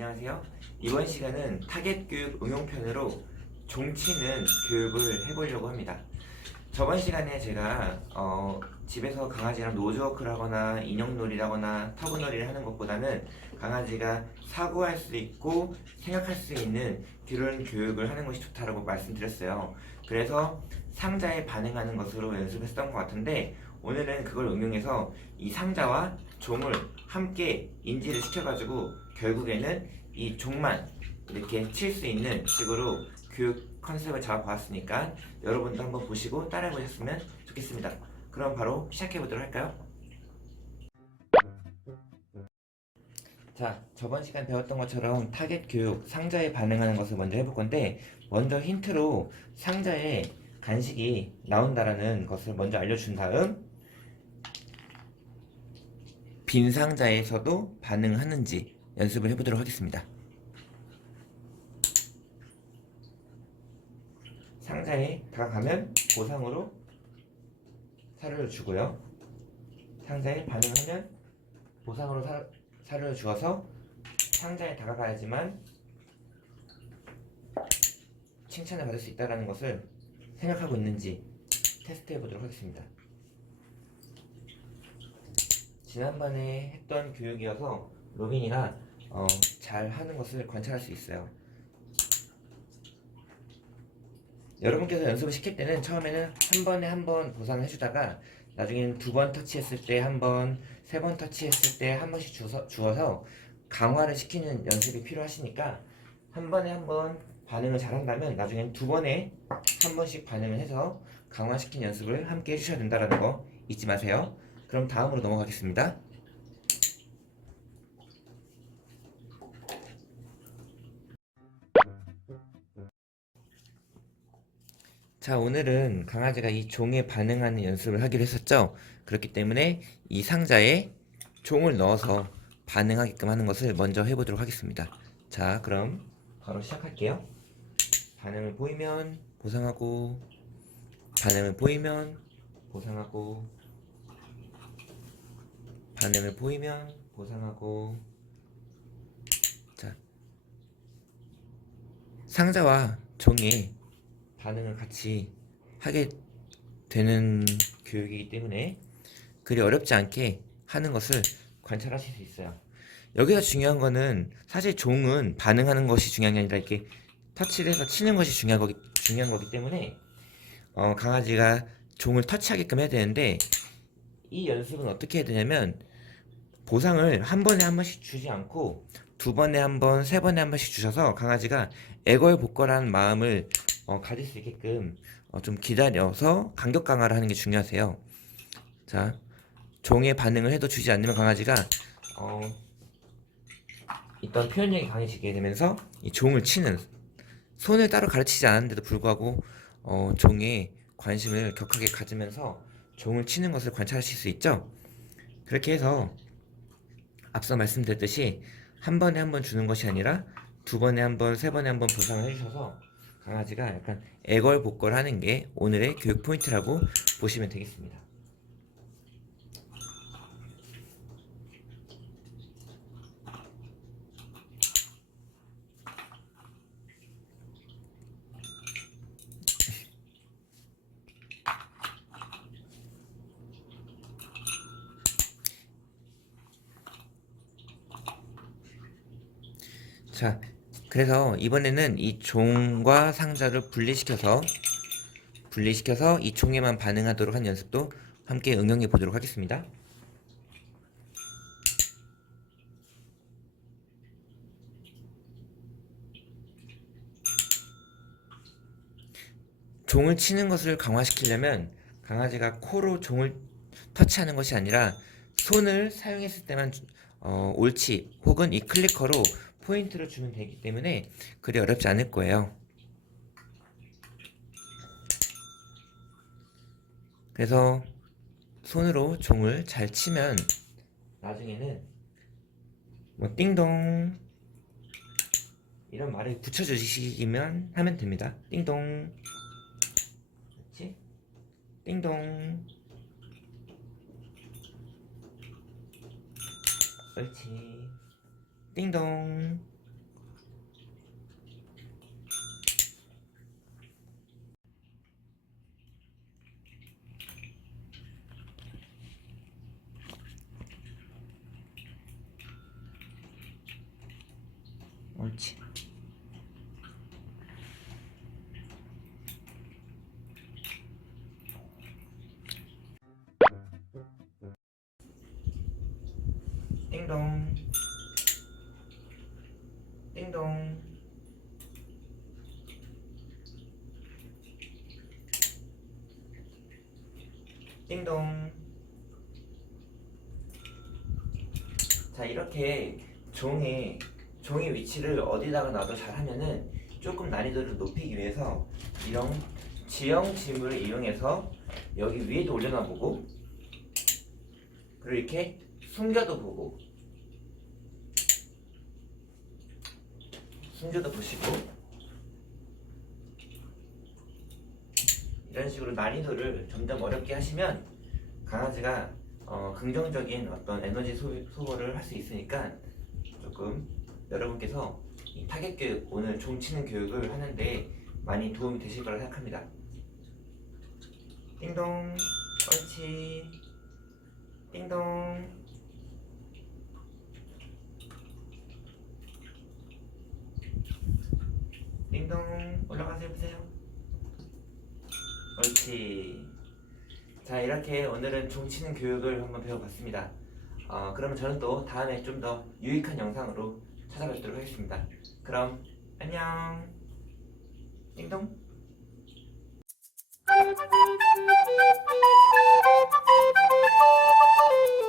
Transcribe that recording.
안녕하세요. 이번 시간은 타겟 교육 응용편으로 종치는 교육을 해보려고 합니다. 저번 시간에 제가 어, 집에서 강아지랑 노즈워크를 하거나 인형놀이를 하거나 터그놀이를 하는 것보다는 강아지가 사고할 수 있고 생각할 수 있는 그런 교육을 하는 것이 좋다라고 말씀드렸어요. 그래서 상자에 반응하는 것으로 연습했던 것 같은데 오늘은 그걸 응용해서 이 상자와 종을 함께 인지를 시켜가지고 결국에는 이 종만 이렇게 칠 수 있는 식으로 교육 컨셉을 잡아보았으니까 여러분도 한번 보시고 따라해 보셨으면 좋겠습니다. 그럼 바로 시작해 보도록 할까요? 자, 저번 시간 배웠던 것처럼 타겟 교육, 상자에 반응하는 것을 먼저 해볼 건데 먼저 힌트로 상자에 간식이 나온다라는 것을 먼저 알려준 다음 빈 상자에서도 반응하는지 연습을 해보도록 하겠습니다. 상자에 다가가면 보상으로 사료를 주고요. 상자에 반응하면 보상으로 사, 사료를 주어서 상자에 다가가야지만 칭찬을 받을 수 있다는 것을 생각하고 있는지 테스트해 보도록 하겠습니다. 지난번에 했던 교육이어서 로빈이가 어, 잘 하는 것을 관찰할 수 있어요. 여러분께서 연습을 시킬 때는 처음에는 한 번에 한 번 보상을 해주다가 나중에는 두 번 터치했을 때 한 번, 세 번 터치했을 때 한 번씩 주서, 주어서 강화를 시키는 연습이 필요하시니까 한 번에 한 번 반응을 잘한다면 나중엔 두 번에 한 번씩 반응을 해서 강화시킨 연습을 함께 해주셔야 된다는 거 잊지 마세요. 그럼 다음으로 넘어가겠습니다. 자, 오늘은 강아지가 이 종에 반응하는 연습을 하기로 했었죠. 그렇기 때문에 이 상자에 종을 넣어서 반응하게끔 하는 것을 먼저 해보도록 하겠습니다. 자, 그럼 바로 시작할게요. 반응을 보이면 보상하고, 반응을 보이면 보상하고, 반응을 보이면 보상하고, 자, 상자와 종이 반응을 같이 하게 되는 교육이기 때문에 그리 어렵지 않게 하는 것을 관찰하실 수 있어요. 여기서 중요한 거는 사실 종은 반응하는 것이 중요한 게 아니라 이렇게 터치를 해서 치는 것이 중요한 거기, 중요한 거기 때문에 어, 강아지가 종을 터치하게끔 해야 되는데 이 연습은 어떻게 해야 되냐면 보상을 한 번에 한 번씩 주지 않고 두 번에 한 번, 세 번에 한 번씩 주셔서 강아지가 애걸복걸한 마음을 어, 가질 수 있게끔 어, 좀 기다려서 간격 강화를 하는 게 중요하세요. 자, 종의 반응을 해도 주지 않으면 강아지가 어, 있던 표현력이 강해지게 되면서 이 종을 치는 손을 따로 가르치지 않았는데도 불구하고 어, 종에 관심을 격하게 가지면서 종을 치는 것을 관찰하실 수 있죠. 그렇게 해서 앞서 말씀드렸듯이 한 번에 한 번 주는 것이 아니라 두 번에 한 번, 세 번에 한 번 보상을 해주셔서 강아지가 약간 애걸복걸 하는 게 오늘의 교육 포인트라고 보시면 되겠습니다. 자, 그래서 이번에는 이 종과 상자를 분리시켜서 분리시켜서 이 종에만 반응하도록 한 연습도 함께 응용해 보도록 하겠습니다. 종을 치는 것을 강화시키려면 강아지가 코로 종을 터치하는 것이 아니라 손을 사용했을 때만 어, 옳지 혹은 이 클리커로 포인트를 주면 되기 때문에 그리 어렵지 않을 거예요. 그래서 손으로 종을 잘 치면 나중에는 뭐 띵동 이런 말을 붙여주시기만 하면 됩니다. 띵동 그렇지? 띵동 옳지 띵동. 옳지. 띵동. 띵동. 띵동. 자, 이렇게 종이 종이 위치를 어디다가 놔도 잘하면은 조금 난이도를 높이기 위해서 이런 지형 지물을 이용해서 여기 위에도 올려놔 보고 그리고 이렇게 숨겨도 보고 숨겨도 보시고 이런 식으로 난이도를 점점 어렵게 하시면 강아지가 어, 긍정적인 어떤 에너지 소, 소모를 할 수 있으니까 조금 여러분께서 이 타겟 교육 오늘 종 치는 교육을 하는데 많이 도움이 되실 거라 생각합니다. 띵동, 옳지. 띵동. 띵동, 올라가세요 보세요. 옳지. 자 이렇게 오늘은 종 치는 교육을 한번 배워봤습니다. 어, 그러면 저는 또 다음에 좀 더 유익한 영상으로 찾아뵙도록 하겠습니다. 그럼 안녕. 띵동.